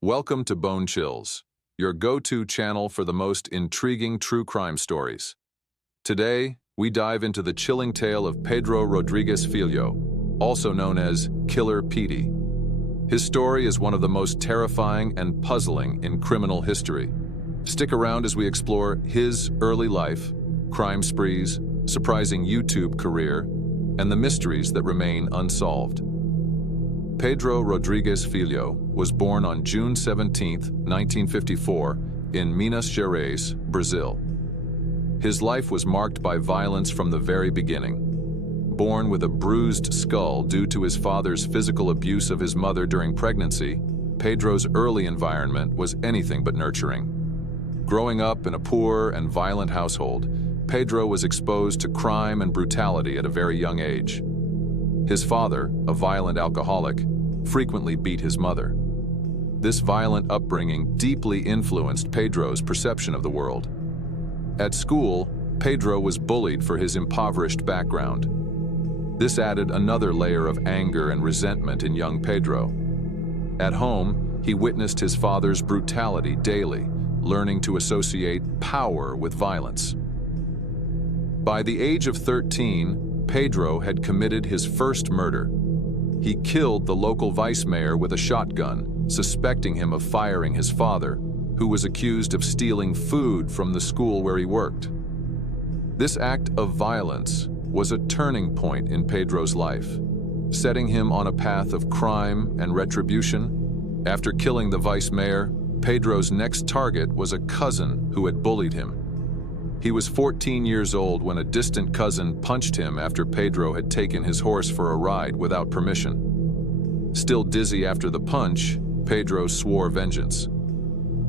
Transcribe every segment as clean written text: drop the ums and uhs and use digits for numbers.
Welcome to Bone Chills, your go-to channel for the most intriguing true crime stories. Today, we dive into the chilling tale of Pedro Rodrigues Filho, also known as Killer Petey. His story is one of the most terrifying and puzzling in criminal history. Stick around as we explore his early life, crime sprees, surprising YouTube career, and the mysteries that remain unsolved. Pedro Rodrigues Filho was born on June 17, 1954, in Minas Gerais, Brazil. His life was marked by violence from the very beginning. Born with a bruised skull due to his father's physical abuse of his mother during pregnancy, Pedro's early environment was anything but nurturing. Growing up in a poor and violent household, Pedro was exposed to crime and brutality at a very young age. His father, a violent alcoholic, frequently beat his mother. This violent upbringing deeply influenced Pedro's perception of the world. At school, Pedro was bullied for his impoverished background. This added another layer of anger and resentment in young Pedro. At home, he witnessed his father's brutality daily, learning to associate power with violence. By the age of 13, Pedro had committed his first murder. He killed the local vice mayor with a shotgun, suspecting him of firing his father, who was accused of stealing food from the school where he worked. This act of violence was a turning point in Pedro's life, setting him on a path of crime and retribution. After killing the vice mayor, Pedro's next target was a cousin who had bullied him. He was 14 years old when a distant cousin punched him after Pedro had taken his horse for a ride without permission. Still dizzy after the punch, Pedro swore vengeance.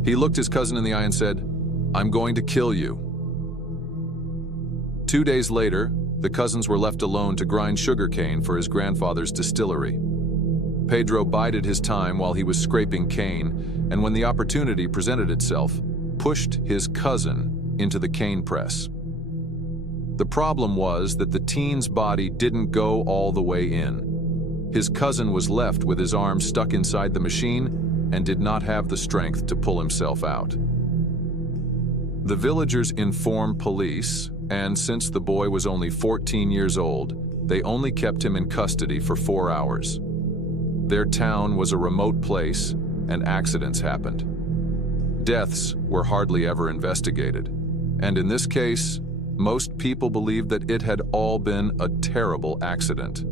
He looked his cousin in the eye and said, "I'm going to kill you." 2 days later, the cousins were left alone to grind sugarcane for his grandfather's distillery. Pedro bided his time while he was scraping cane, and when the opportunity presented itself, pushed his cousin into the cane press. The problem was that the teen's body didn't go all the way in. His cousin was left with his arm stuck inside the machine and did not have the strength to pull himself out. The villagers informed police, and since the boy was only 14 years old, they only kept him in custody for 4 hours. Their town was a remote place, and accidents happened. Deaths were hardly ever investigated. And in this case, most people believed that it had all been a terrible accident.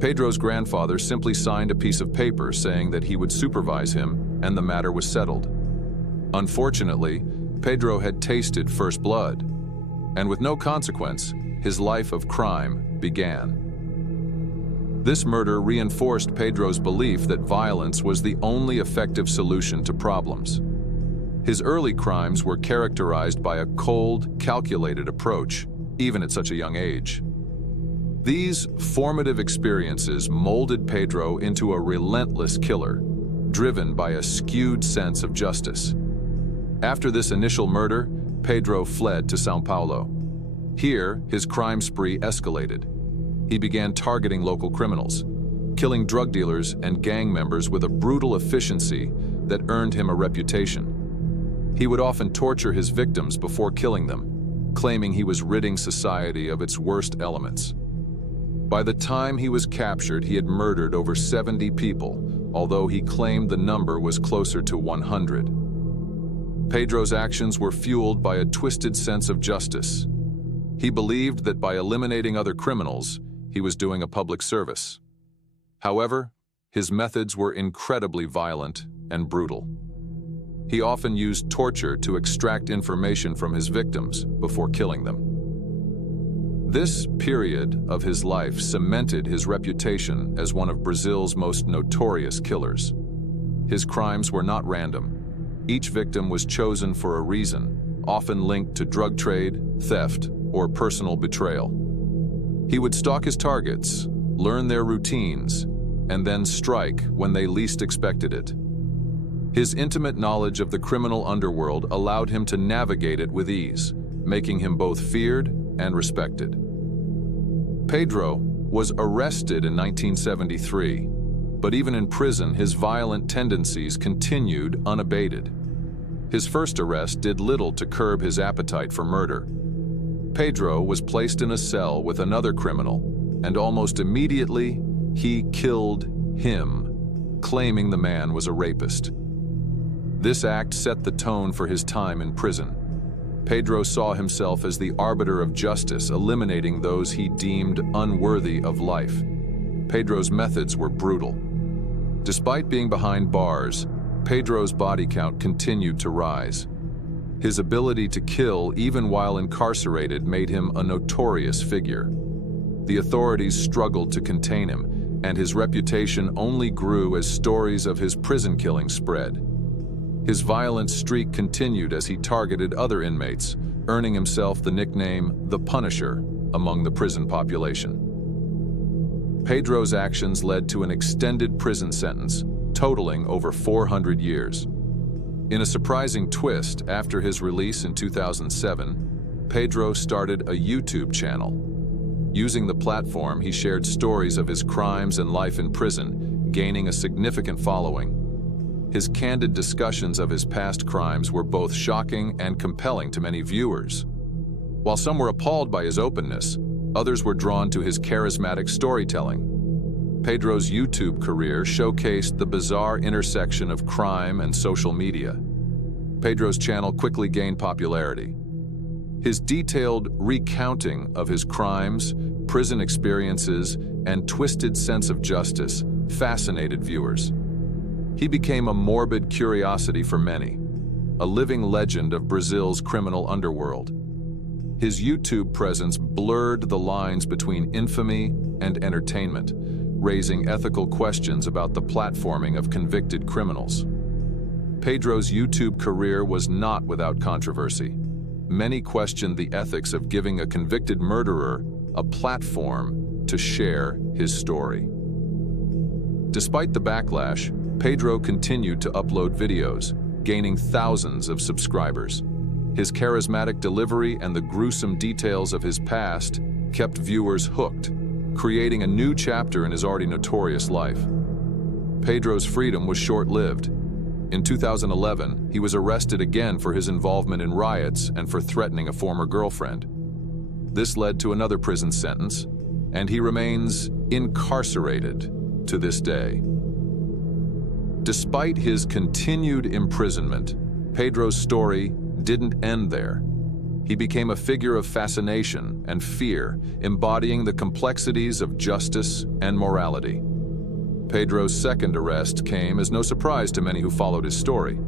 Pedro's grandfather simply signed a piece of paper saying that he would supervise him, and the matter was settled. Unfortunately, Pedro had tasted first blood, and with no consequence, his life of crime began. This murder reinforced Pedro's belief that violence was the only effective solution to problems. His early crimes were characterized by a cold, calculated approach, even at such a young age. These formative experiences molded Pedro into a relentless killer, driven by a skewed sense of justice. After this initial murder, Pedro fled to São Paulo. Here, his crime spree escalated. He began targeting local criminals, killing drug dealers and gang members with a brutal efficiency that earned him a reputation. He would often torture his victims before killing them, claiming he was ridding society of its worst elements. By the time he was captured, he had murdered over 70 people, although he claimed the number was closer to 100. Pedro's actions were fueled by a twisted sense of justice. He believed that by eliminating other criminals, he was doing a public service. However, his methods were incredibly violent and brutal. He often used torture to extract information from his victims before killing them. This period of his life cemented his reputation as one of Brazil's most notorious killers. His crimes were not random. Each victim was chosen for a reason, often linked to drug trade, theft, or personal betrayal. He would stalk his targets, learn their routines, and then strike when they least expected it. His intimate knowledge of the criminal underworld allowed him to navigate it with ease, making him both feared and respected. Pedro was arrested in 1973. But even in prison, his violent tendencies continued unabated. His first arrest did little to curb his appetite for murder. Pedro was placed in a cell with another criminal, and almost immediately, he killed him, claiming the man was a rapist. This act set the tone for his time in prison. Pedro saw himself as the arbiter of justice, eliminating those he deemed unworthy of life. Pedro's methods were brutal. Despite being behind bars, Pedro's body count continued to rise. His ability to kill even while incarcerated made him a notorious figure. The authorities struggled to contain him, and his reputation only grew as stories of his prison killings spread. His violent streak continued as he targeted other inmates, earning himself the nickname the Punisher among the prison population. Pedro's actions led to an extended prison sentence, totaling over 400 years. In a surprising twist, after his release in 2007, Pedro started a YouTube channel. Using the platform, he shared stories of his crimes and life in prison, gaining a significant following. His candid discussions of his past crimes were both shocking and compelling to many viewers. While some were appalled by his openness, others were drawn to his charismatic storytelling. Pedro's YouTube career showcased the bizarre intersection of crime and social media. Pedro's channel quickly gained popularity. His detailed recounting of his crimes, prison experiences, and twisted sense of justice fascinated viewers. He became a morbid curiosity for many, a living legend of Brazil's criminal underworld. His YouTube presence blurred the lines between infamy and entertainment, raising ethical questions about the platforming of convicted criminals. Pedro's YouTube career was not without controversy. Many questioned the ethics of giving a convicted murderer a platform to share his story. Despite the backlash, Pedro continued to upload videos, gaining thousands of subscribers. His charismatic delivery and the gruesome details of his past kept viewers hooked, creating a new chapter in his already notorious life. Pedro's freedom was short-lived. In 2011, he was arrested again for his involvement in riots and for threatening a former girlfriend. This led to another prison sentence, and he remains incarcerated to this day. Despite his continued imprisonment, Pedro's story didn't end there. He became a figure of fascination and fear, embodying the complexities of justice and morality. Pedro's second arrest came as no surprise to many who followed his story.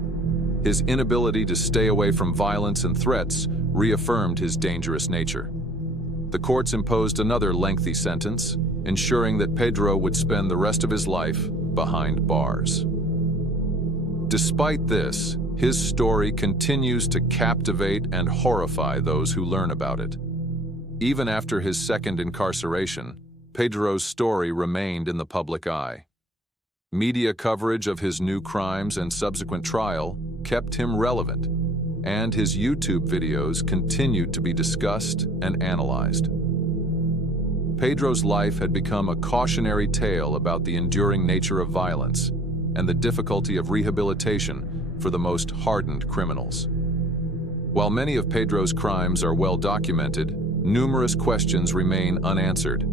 His inability to stay away from violence and threats reaffirmed his dangerous nature. The courts imposed another lengthy sentence, ensuring that Pedro would spend the rest of his life behind bars. Despite this, his story continues to captivate and horrify those who learn about it. Even after his second incarceration, Pedro's story remained in the public eye. Media coverage of his new crimes and subsequent trial kept him relevant, and his YouTube videos continued to be discussed and analyzed. Pedro's life had become a cautionary tale about the enduring nature of violence and the difficulty of rehabilitation for the most hardened criminals. While many of Pedro's crimes are well documented, numerous questions remain unanswered.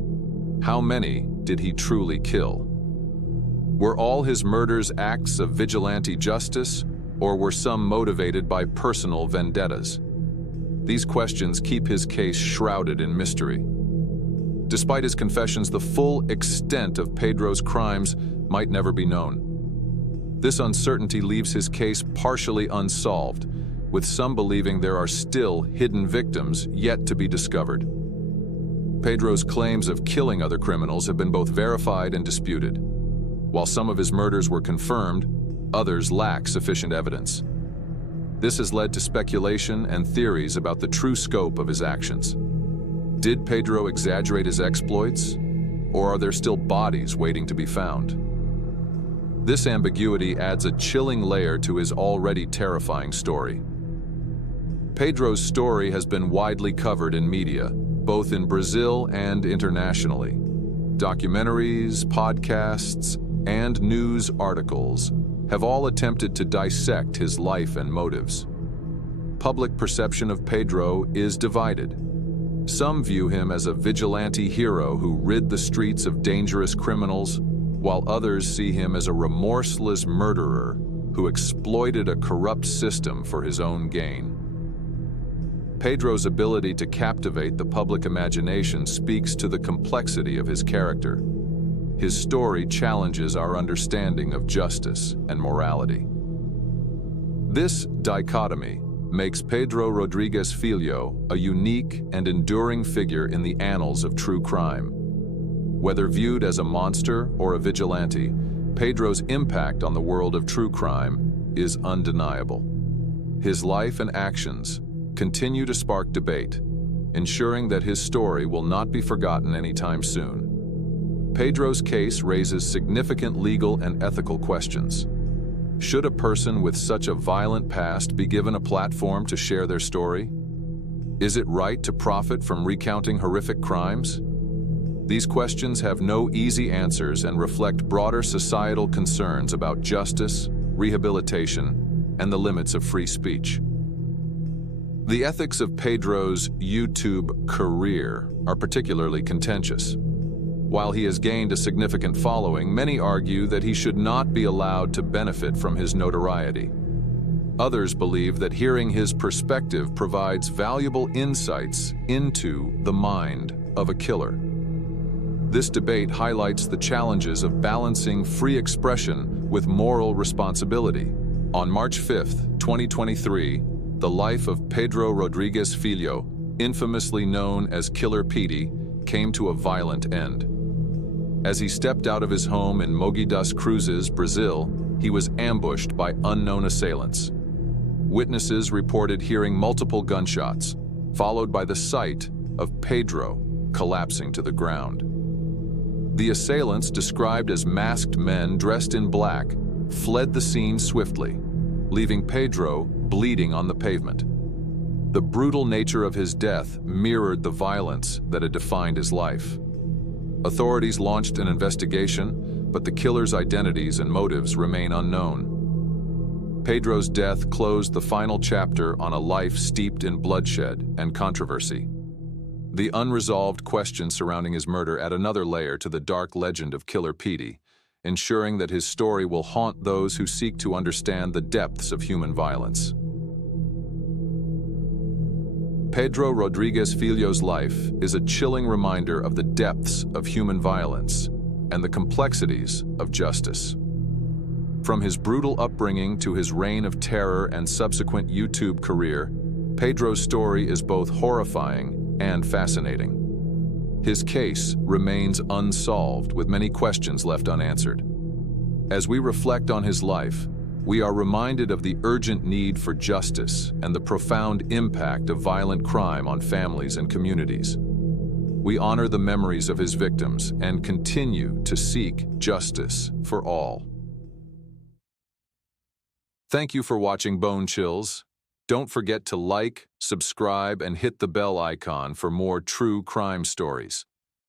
How many did he truly kill? Were all his murders acts of vigilante justice, or were some motivated by personal vendettas? These questions keep his case shrouded in mystery. Despite his confessions, the full extent of Pedro's crimes might never be known. This uncertainty leaves his case partially unsolved, with some believing there are still hidden victims yet to be discovered. Pedro's claims of killing other criminals have been both verified and disputed. While some of his murders were confirmed, others lack sufficient evidence. This has led to speculation and theories about the true scope of his actions. Did Pedro exaggerate his exploits, or are there still bodies waiting to be found? This ambiguity adds a chilling layer to his already terrifying story. Pedro's story has been widely covered in media, both in Brazil and internationally. Documentaries, podcasts, and news articles have all attempted to dissect his life and motives. Public perception of Pedro is divided. Some view him as a vigilante hero who rid the streets of dangerous criminals, while others see him as a remorseless murderer who exploited a corrupt system for his own gain. Pedro's ability to captivate the public imagination speaks to the complexity of his character. His story challenges our understanding of justice and morality. This dichotomy makes Pedro Rodrigues Filho a unique and enduring figure in the annals of true crime. Whether viewed as a monster or a vigilante, Pedro's impact on the world of true crime is undeniable. His life and actions continue to spark debate, ensuring that his story will not be forgotten anytime soon. Pedro's case raises significant legal and ethical questions. Should a person with such a violent past be given a platform to share their story? Is it right to profit from recounting horrific crimes? These questions have no easy answers and reflect broader societal concerns about justice, rehabilitation, and the limits of free speech. The ethics of Pedro's YouTube career are particularly contentious. While he has gained a significant following, many argue that he should not be allowed to benefit from his notoriety. Others believe that hearing his perspective provides valuable insights into the mind of a killer. This debate highlights the challenges of balancing free expression with moral responsibility. On March 5, 2023, the life of Pedro Rodrigues Filho, infamously known as Killer Petey, came to a violent end. As he stepped out of his home in Mogi das Cruzes, Brazil, he was ambushed by unknown assailants. Witnesses reported hearing multiple gunshots, followed by the sight of Pedro collapsing to the ground. The assailants, described as masked men dressed in black, fled the scene swiftly, leaving Pedro bleeding on the pavement. The brutal nature of his death mirrored the violence that had defined his life. Authorities launched an investigation, but the killer's identities and motives remain unknown. Pedro's death closed the final chapter on a life steeped in bloodshed and controversy. The unresolved questions surrounding his murder add another layer to the dark legend of Killer Petey, ensuring that his story will haunt those who seek to understand the depths of human violence. Pedro Rodrigues Filho's life is a chilling reminder of the depths of human violence and the complexities of justice. From his brutal upbringing to his reign of terror and subsequent YouTube career, Pedro's story is both horrifying and fascinating. His case remains unsolved, with many questions left unanswered. As we reflect on his life, we are reminded of the urgent need for justice and the profound impact of violent crime on families and communities. We honor the memories of his victims and continue to seek justice for all. Thank you for watching Bone Chills. Don't forget to like, subscribe, and hit the bell icon for more true crime stories.